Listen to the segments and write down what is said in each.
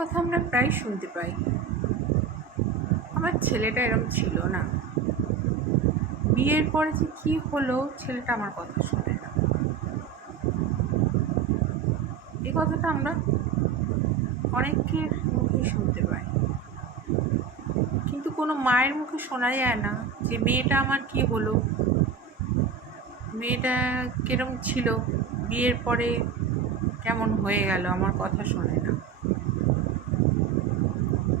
কথা আমরা প্রায় শুনতে পাই। আমার ছেলেটা এরম ছিল না। বিয়ের পরে যে কী হলো, ছেলেটা আমার কথা শোনে না। এই কথাটা আমরা অনেকের মুখে শুনতে পাই। কিন্তু কোনো মায়ের মুখে শোনা যায় না যে মেয়েটা আমার কি হলো, মেয়েটা কিরম ছিল, বিয়ের পরে কেমন হয়ে গেল, আমার কথা শোনে না।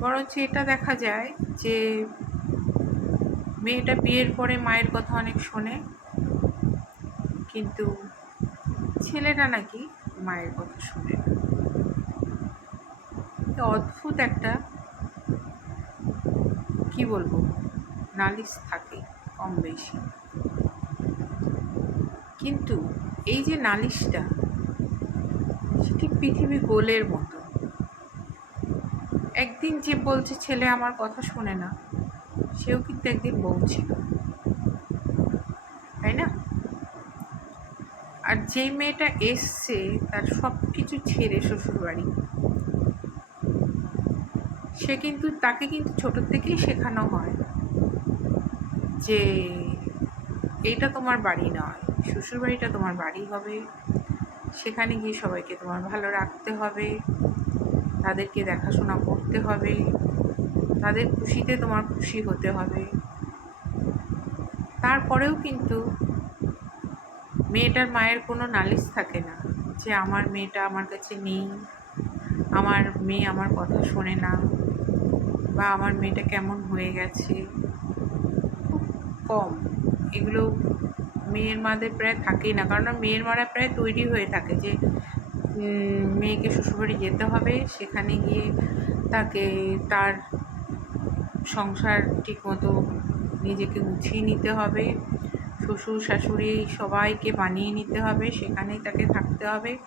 বরঞ্চ এটা দেখা যায় যে মেয়েটা বিয়ের পরে মায়ের কথা অনেক শোনে, কিন্তু ছেলেটা নাকি মায়ের কথা শোনে। অদ্ভুত একটা, কি বলব, নালিশ থাকে কম বেশি। কিন্তু এই যে নালিশটা সেটি পৃথিবী গোলের মতো। একদিন যে বলছে, ছেলে আমার কথা শোনে না। সেও কিন্তু একদিন বউ ছিল তাই না? আর যেই মেয়েটা এসছে, তার সব কিছু ছেড়ে শ্বশুরবাড়ি। সে কিন্তু, তাকে কিন্তু ছোটোর থেকেই শেখানো হয় যে, এইটা তোমার বাড়ি নয়, শ্বশুরবাড়িটা তোমার বাড়ি হবে। সেখানে গিয়ে সবাইকে তোমার ভালো রাখতে হবে। তাদেরকে দেখাশোনা করতে হবে। তাদের খুশিতে তোমার খুশি হতে হবে। তারপরেও কিন্তু মেয়েটার মায়ের কোনো নালিশ থাকে না যে আমার মেয়েটা আমার কাছে নেই, আমার মেয়ে আমার কথা শোনে না বা আমার মেয়েটা কেমন হয়ে গেছে। খুব কম। এগুলো মেয়ের মাদের প্রায় থাকেই না। কারণ মেয়ের মারা প্রায় তৈরি হয়ে থাকে যে মেয়েকে শ্বশুরবাড়ি যেতে হবে। সেখানে গিয়ে তাকে তার সংসার ঠিকমতো নিজেকে গুছিয়ে নিতে হবে। শ্বশুর, শাশুড়ি সবাইকে বানিয়ে নিতে হবে। সেখানেই তাকে থাকতে হবে।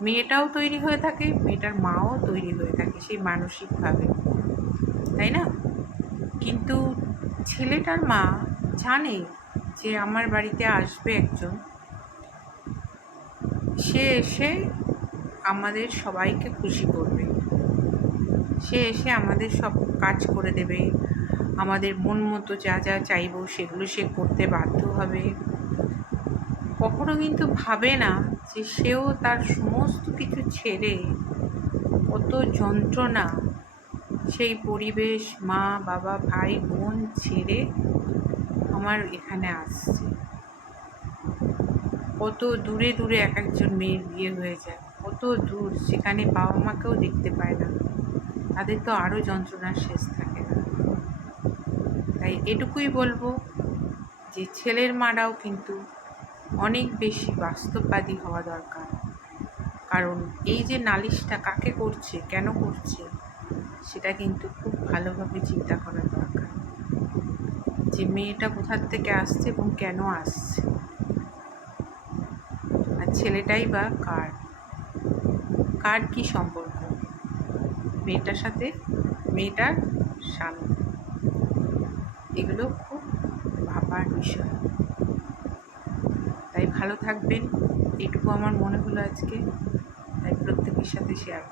মেয়েটাও তৈরি হয়ে থাকে, মেয়েটার মাও তৈরি হয়ে থাকে সেই মানসিকভাবে। তাই না? কিন্তু ছেলেটার মা জানে যে আমার বাড়িতে আসবে একজন। সে এসে আমাদের সবাইকে খুশি করবে। সে এসে আমাদের সব কাজ করে দেবে। আমাদের মন মতো যা যা চাইব সেগুলো সে করতে বাধ্য হবে। কখনো কিন্তু ভাবে না যে সেও তার সমস্ত কিছু ছেড়ে কত যন্ত্রণা সেই পরিবেশ মা, বাবা, ভাই, বোন ছেড়ে আমার এখানে আসছে। কত দূরে দূরে এক একজন মেয়ের বিয়ে হয়ে যায়। কত দূর সেখানে বাবা মাকেও দেখতে পায় না। তাদের তো আরও যন্ত্রণার শেষ থাকে না। তাই এটুকুই বলব যে ছেলের মারাও কিন্তু অনেক বেশি বাস্তববাদী হওয়া দরকার। কারণ এই যে নালিশটা কাকে করছে, কেন করছে, সেটা কিন্তু খুব ভালোভাবে চিন্তা করা দরকার। যে মেয়েটা কোথার থেকে আসছে এবং কেন আসছে? আর ছেলেটাই বা কার? কার কি সম্পর্ক? মেয়েটার সাথে মেয়েটার স্বামী। এগুলো খুব ভাবার বিষয়। তাই ভালো থাকবেন। এটুকু আমার মনে হলো আজকে। তাই প্রত্যেকের সাথে শেয়ার